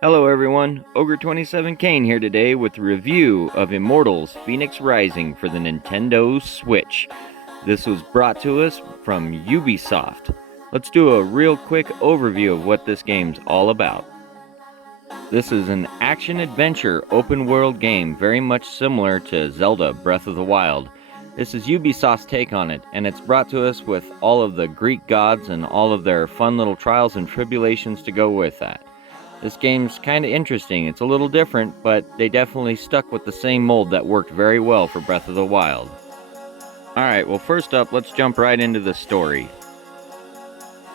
Hello everyone, Ogre27 Kane here today with a review of Immortals Fenyx Rising for the Nintendo Switch. This was brought to us from Ubisoft. Let's do a real quick overview of what this game's all about. This is an action-adventure open-world game very much similar to Zelda Breath of the Wild. This is Ubisoft's take on it, and it's brought to us with all of the Greek gods and all of their fun little trials and tribulations to go with that. This game's kind of interesting. It's a little different, but they definitely stuck with the same mold that worked very well for Breath of the Wild. Alright, well first up, let's jump right into the story.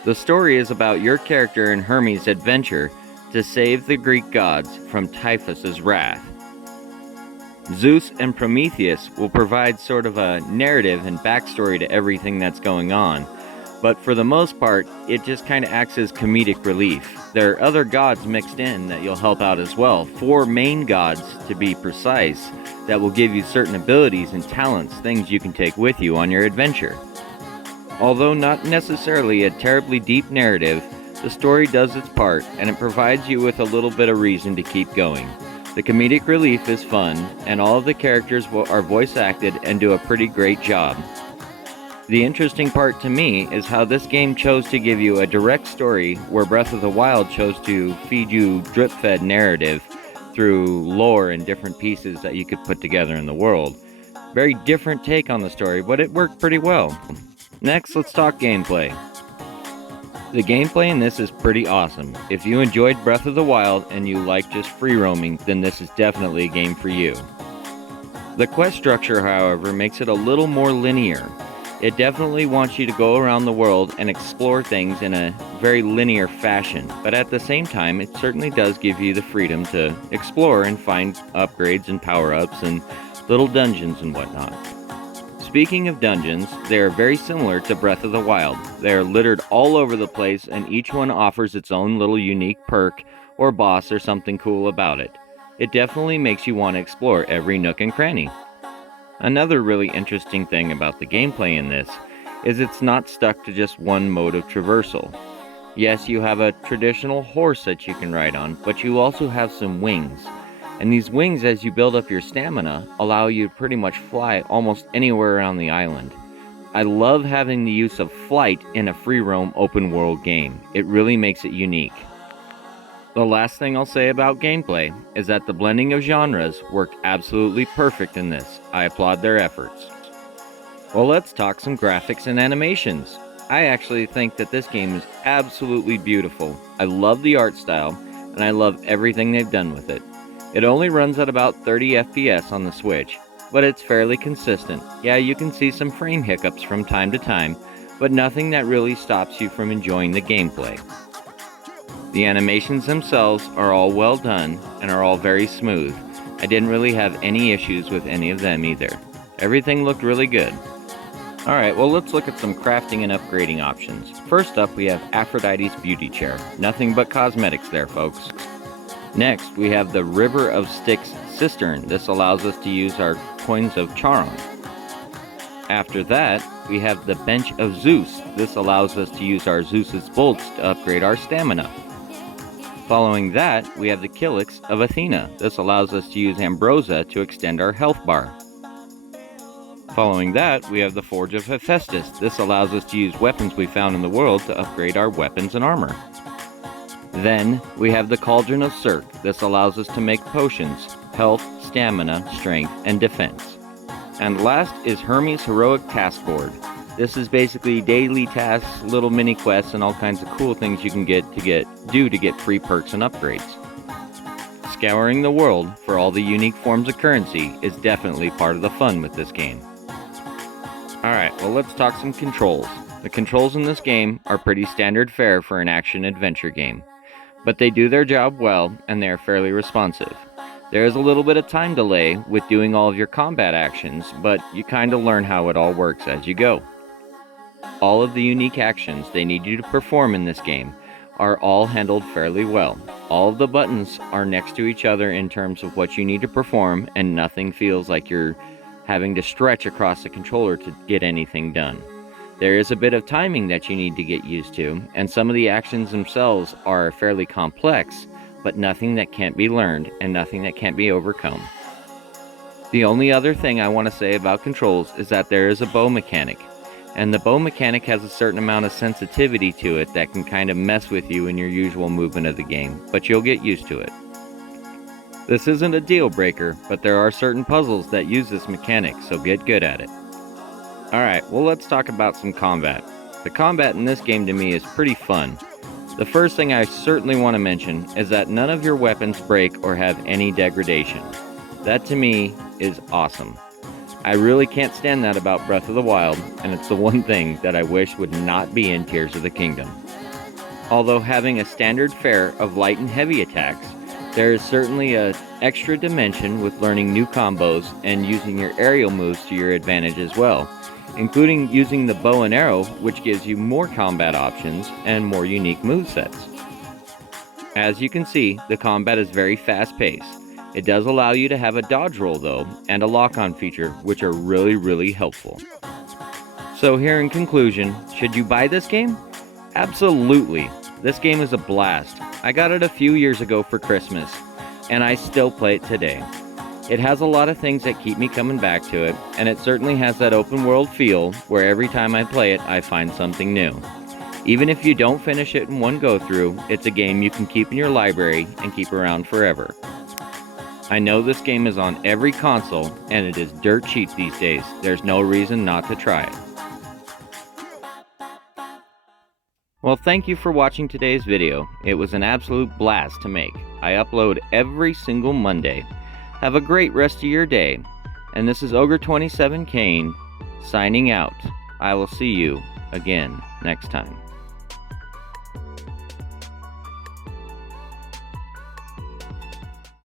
The story is about your character and Hermes' adventure to save the Greek gods from Typhus's wrath. Zeus and Prometheus will provide sort of a narrative and backstory to everything that's going on, but for the most part, it just kind of acts as comedic relief. There are other gods mixed in that you'll help out as well. 4 main gods, to be precise, that will give you certain abilities and talents, things you can take with you on your adventure. Although not necessarily a terribly deep narrative, the story does its part, and it provides you with a little bit of reason to keep going. The comedic relief is fun, and all of the characters are voice acted and do a pretty great job. The interesting part to me is how this game chose to give you a direct story where Breath of the Wild chose to feed you drip-fed narrative through lore and different pieces that you could put together in the world. Very different take on the story, but it worked pretty well. Next, let's talk gameplay. The gameplay in this is pretty awesome. If you enjoyed Breath of the Wild and you like just free roaming, then this is definitely a game for you. The quest structure, however, makes it a little more linear. It definitely wants you to go around the world and explore things in a very linear fashion, but at the same time, it certainly does give you the freedom to explore and find upgrades and power-ups and little dungeons and whatnot. Speaking of dungeons, they are very similar to Breath of the Wild. They are littered all over the place, and each one offers its own little unique perk or boss or something cool about it. It definitely makes you want to explore every nook and cranny. Another really interesting thing about the gameplay in this is it's not stuck to just one mode of traversal. Yes, you have a traditional horse that you can ride on, but you also have some wings. And these wings, as you build up your stamina, allow you to pretty much fly almost anywhere around the island. I love having the use of flight in a free roam open world game. It really makes it unique. The last thing I'll say about gameplay is that the blending of genres worked absolutely perfect in this. I applaud their efforts. Well, let's talk some graphics and animations. I actually think that this game is absolutely beautiful. I love the art style, and I love everything they've done with it. It only runs at about 30 FPS on the Switch, but it's fairly consistent. Yeah, you can see some frame hiccups from time to time, but nothing that really stops you from enjoying the gameplay. The animations themselves are all well done and are all very smooth. I didn't really have any issues with any of them either. Everything looked really good. Alright, well let's look at some crafting and upgrading options. First up, we have Aphrodite's Beauty Chair. Nothing but cosmetics there, folks. Next, we have the River of Styx Cistern. This allows us to use our coins of Charon. After that, we have the Bench of Zeus. This allows us to use our Zeus's bolts to upgrade our stamina. Following that, we have the Calyx of Athena. This allows us to use Ambrosia to extend our health bar. Following that, we have the Forge of Hephaestus. This allows us to use weapons we found in the world to upgrade our weapons and armor. Then, we have the Cauldron of Circe. This allows us to make potions, health, stamina, strength, and defense. And last is Hermes' Heroic Task Board. This is basically daily tasks, little mini quests, and all kinds of cool things you can do to get free perks and upgrades. Scouring the world for all the unique forms of currency is definitely part of the fun with this game. Alright, well let's talk some controls. The controls in this game are pretty standard fare for an action-adventure game, but they do their job well and they are fairly responsive. There is a little bit of time delay with doing all of your combat actions, but you kind of learn how it all works as you go. All of the unique actions they need you to perform in this game are all handled fairly well. All of the buttons are next to each other in terms of what you need to perform, and nothing feels like you're having to stretch across the controller to get anything done. There is a bit of timing that you need to get used to, and some of the actions themselves are fairly complex, but nothing that can't be learned and nothing that can't be overcome. The only other thing I want to say about controls is that there is a bow mechanic, and the bow mechanic has a certain amount of sensitivity to it that can kind of mess with you in your usual movement of the game, but you'll get used to it. This isn't a deal breaker, but there are certain puzzles that use this mechanic, so get good at it. Alright, well let's talk about some combat. The combat in this game to me is pretty fun. The first thing I certainly want to mention is that none of your weapons break or have any degradation. That to me is awesome. I really can't stand that about Breath of the Wild, and it's the one thing that I wish would not be in Tears of the Kingdom. Although having a standard fare of light and heavy attacks, there is certainly an extra dimension with learning new combos and using your aerial moves to your advantage as well, including using the bow and arrow, which gives you more combat options and more unique movesets. As you can see, the combat is very fast-paced. It does allow you to have a dodge roll though, and a lock-on feature, which are really helpful. So here in conclusion, should you buy this game? Absolutely! This game is a blast. I got it a few years ago for Christmas, and I still play it today. It has a lot of things that keep me coming back to it, and it certainly has that open world feel where every time I play it, I find something new. Even if you don't finish it in one go through, it's a game you can keep in your library and keep around forever. I know this game is on every console, and it is dirt cheap these days. There's no reason not to try it. Well, thank you for watching today's video. It was an absolute blast to make. I upload every single Monday. Have a great rest of your day. And this is Ogre27 Kane, signing out. I will see you again next time.